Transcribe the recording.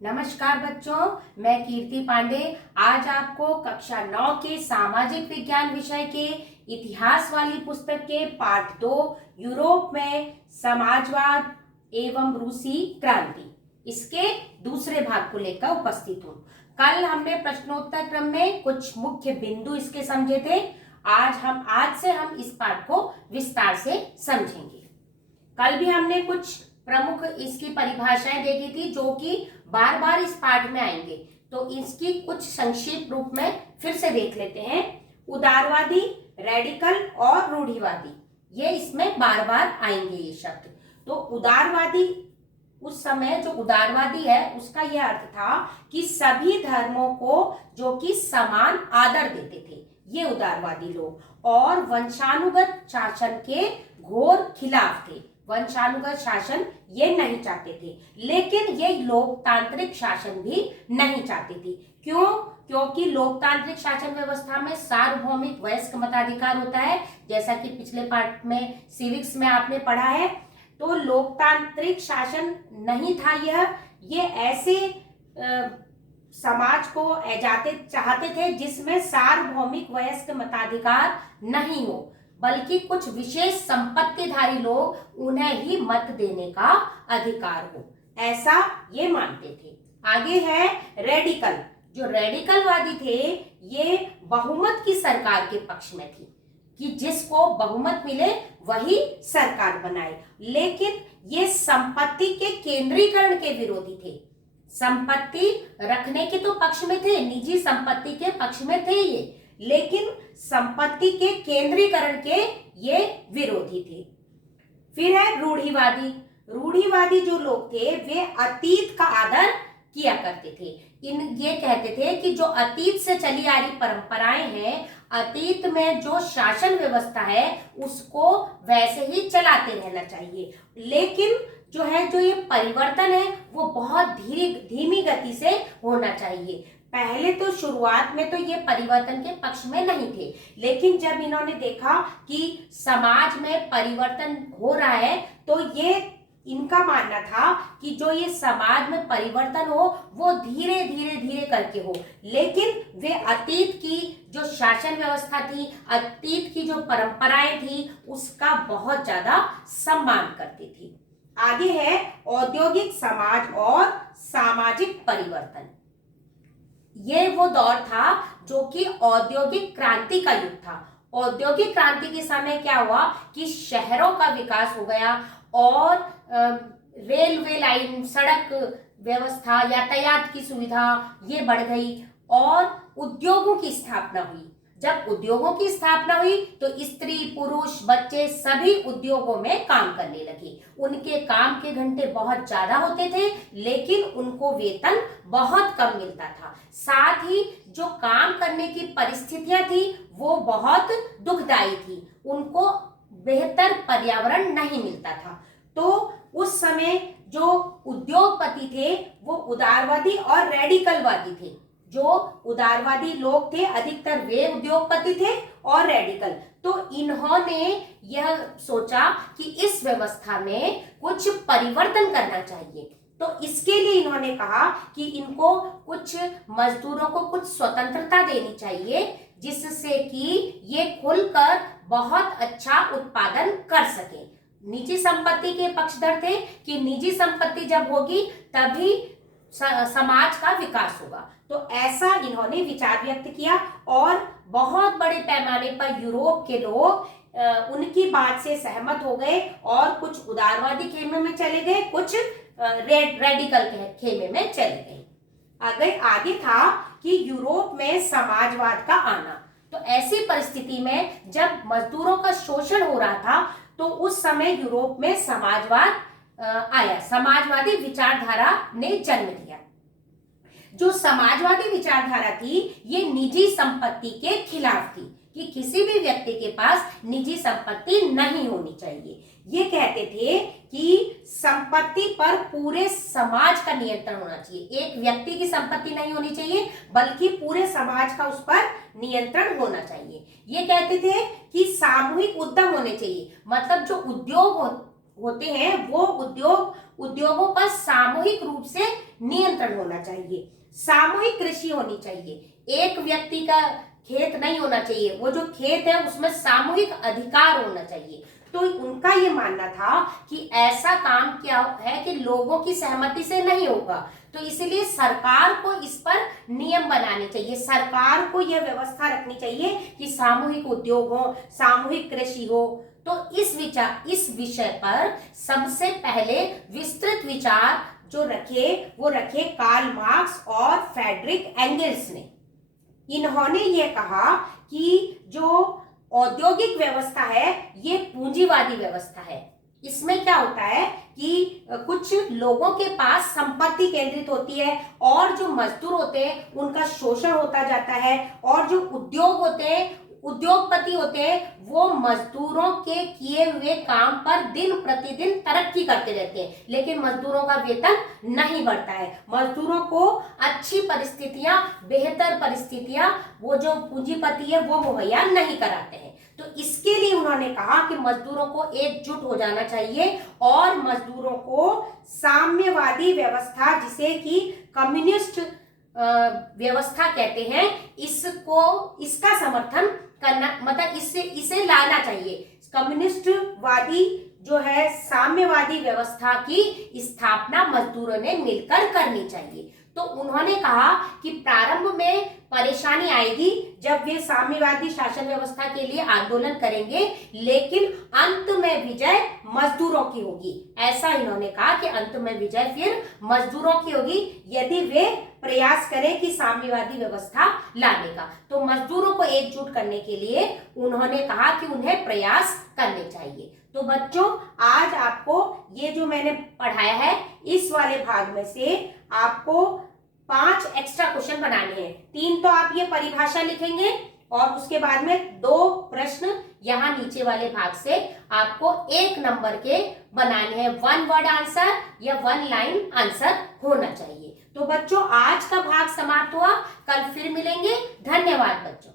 नमस्कार बच्चों, मैं कीर्ति पांडे आज आपको कक्षा 9 के सामाजिक विज्ञान विषय के इतिहास वाली पुस्तक के पाठ 2 यूरोप में समाजवाद एवं रूसी क्रांति इसके दूसरे भाग को लेकर उपस्थित हूँ। कल हमने प्रश्नोत्तर क्रम में कुछ मुख्य बिंदु इसके समझे थे। आज से हम इस पाठ को विस्तार से समझेंगे। कल भी हमने कुछ प्रमुख इसकी परिभाषाएं देखी थी जो कि बार बार इस पाठ में आएंगे, तो इसकी कुछ संक्षिप्त रूप में फिर से देख लेते हैं। उदारवादी, रेडिकल और रूढ़िवादी, ये इसमें बार बार आएंगे ये शब्द। तो उदारवादी, उस समय जो उदारवादी है उसका यह अर्थ था कि सभी धर्मों को जो कि समान आदर देते थे, ये उदारवादी लोग, और वंशानुगत शासन के घोर खिलाफ थे। वंशानुगत शासन ये नहीं चाहते थे, लेकिन ये लोकतांत्रिक शासन भी नहीं चाहते थे। क्यों? क्योंकि लोकतांत्रिक शासन व्यवस्था में सार्वभौमिक वयस्क मताधिकार होता है, जैसा कि पिछले पाठ में सिविक्स में आपने पढ़ा है। तो लोकतांत्रिक शासन नहीं था ये ऐसे समाज को चाहते थे जिसमें सार्वभौमिक वयस्क मताधिकार नहीं हो, बल्कि कुछ विशेष संपत्तिधारी लोग उन्हें ही मत देने का अधिकार हो, ऐसा ये मानते थे। आगे है रेडिकल। जो रेडिकलवादी थे ये बहुमत की सरकार के पक्ष में थी कि जिसको बहुमत मिले वही सरकार बनाए, लेकिन ये संपत्ति के केंद्रीकरण के विरोधी थे। संपत्ति रखने के तो पक्ष में थे, निजी संपत्ति के पक्ष में थे ये, लेकिन संपत्ति के केंद्रीकरण के ये विरोधी थे। फिर है रूढ़िवादी। रूढ़िवादी जो लोग थे वे अतीत का आदर किया करते थे। ये कहते थे कि जो अतीत से चली आ रही परंपराएं हैं, अतीत में जो शासन व्यवस्था है उसको वैसे ही चलाते रहना चाहिए, लेकिन जो ये परिवर्तन है वो बहुत धीमी गति से होना चाहिए। पहले तो शुरुआत में तो ये परिवर्तन के पक्ष में नहीं थे, लेकिन जब इन्होंने देखा कि समाज में परिवर्तन हो रहा है तो ये इनका मानना था कि जो ये समाज में परिवर्तन हो वो धीरे धीरे करके हो, लेकिन वे अतीत की जो शासन व्यवस्था थी, अतीत की जो परंपराएं थी उसका बहुत ज्यादा सम्मान करती थी। आगे है औद्योगिक समाज और सामाजिक परिवर्तन। ये वो दौर था जो कि औद्योगिक क्रांति का युग था। औद्योगिक क्रांति के समय क्या हुआ कि शहरों का विकास हो गया और रेलवे लाइन, सड़क व्यवस्था, यातायात की सुविधा ये बढ़ गई और उद्योगों की स्थापना हुई। जब उद्योगों की स्थापना हुई तो स्त्री, पुरुष, बच्चे सभी उद्योगों में काम करने लगे। उनके काम के घंटे बहुत ज्यादा होते थे, लेकिन उनको वेतन बहुत कम मिलता था। साथ ही जो काम करने की परिस्थितियां थी वो बहुत दुखदायी थी, उनको बेहतर पर्यावरण नहीं मिलता था। तो उस समय जो उद्योगपति थे वो उदारवादी और रेडिकलवादी थे। जो उदारवादी लोग थे अधिकतर वे उद्योगपति थे और रेडिकल, तो इन्होंने यह सोचा कि इस व्यवस्था में कुछ परिवर्तन करना चाहिए। तो इसके लिए इन्होंने कहा कि इनको कुछ मजदूरों को कुछ स्वतंत्रता देनी चाहिए, जिससे कि ये खुलकर बहुत अच्छा उत्पादन कर सके। निजी संपत्ति के पक्षधर थे कि निजी संपत्ति जब होगी तभी समाज का विकास होगा। तो ऐसा इन्होंने विचार व्यक्त किया और बहुत बड़े पैमाने पर यूरोप के लोग उनकी बात से सहमत हो गए और कुछ उदारवादी खेमे में चले गए, कुछ रेडिकल खेमे में चले गए। आगे था कि यूरोप में समाजवाद का आना। तो ऐसी परिस्थिति में जब मजदूरों का शोषण हो रहा था तो उस समय यूरोप में समाजवाद आया, समाजवादी विचारधारा ने जन्म लिया। जो समाजवादी विचारधारा थी ये निजी संपत्ति के खिलाफ थी कि किसी भी व्यक्ति के पास निजी संपत्ति नहीं होनी चाहिए। ये कहते थे कि संपत्ति पर पूरे समाज का नियंत्रण होना चाहिए। एक व्यक्ति की संपत्ति नहीं होनी चाहिए, बल्कि पूरे समाज का उस पर नियंत्रण होना चाहिए। ये कहते थे कि सामूहिक उद्यम होने चाहिए, मतलब जो उद्योग होते हैं वो उद्योगों पर सामूहिक रूप से नियंत्रण होना चाहिए। सामूहिक कृषि होनी चाहिए, एक व्यक्ति का खेत नहीं होना चाहिए, वो जो खेत है उसमें सामूहिक अधिकार होना चाहिए। तो उनका ये मानना था कि ऐसा काम क्या है कि लोगों की सहमति से नहीं होगा, तो इसलिए सरकार को इस पर नियम बनाने चाहिए, सरकार को यह व्यवस्था रखनी चाहिए कि सामूहिक उद्योग हो, सामूहिक कृषि हो। तो इस विषय पर सबसे पहले विस्तृत विचार जो रखे कार्ल मार्क्स और फ्रेडरिक एंगल्स ने। इन्होंने ये कहा कि जो औद्योगिक व्यवस्था है ये पूंजीवादी व्यवस्था है। इसमें क्या होता है कि कुछ लोगों के पास संपत्ति केंद्रित होती है और जो मजदूर होते हैं उनका शोषण होता जाता है, और जो उद्योगपति होते हैं वो मजदूरों के किए हुए काम पर दिन प्रतिदिन तरक्की करते रहते हैं, लेकिन मजदूरों का वेतन नहीं बढ़ता है। मजदूरों को अच्छी परिस्थितियां, बेहतर परिस्थितियां वो जो पूंजीपति है वो मुहैया नहीं कराते हैं। तो इसके लिए उन्होंने कहा कि मजदूरों को एकजुट हो जाना चाहिए और मजदूरों को साम्यवादी व्यवस्था, जिसे कि कम्युनिस्ट व्यवस्था कहते हैं, इसका समर्थन करना, मतलब इसे लाना चाहिए। कम्युनिस्टवादी जो है साम्यवादी व्यवस्था की स्थापना मजदूरों ने मिलकर करनी चाहिए। तो उन्होंने कहा कि प्रारंभ में परेशानी आएगी जब वे साम्यवादी शासन व्यवस्था के लिए आंदोलन करेंगे, लेकिन अंत में विजय मजदूरों की होगी। ऐसा इन्होंने कहा कि अंत में विजय फिर मजदूरों की होगी यदि वे प्रयास करें कि साम्यवादी व्यवस्था लाने का। तो मजदूरों को एकजुट करने के लिए उन्होंने कहा कि उन्हें प्रयास करने चाहिए। तो बच्चों, आज आपको ये जो मैंने पढ़ाया है इस वाले भाग में से आपको 5 एक्स्ट्रा क्वेश्चन बनाने हैं। 3 तो आप ये परिभाषा लिखेंगे और उसके बाद में 2 प्रश्न यहाँ नीचे वाले भाग से आपको 1 नंबर के बनाने हैं। 1 वर्ड आंसर या 1 लाइन आंसर होना चाहिए। तो बच्चों, आज का भाग समाप्त हुआ, कल फिर मिलेंगे। धन्यवाद बच्चों।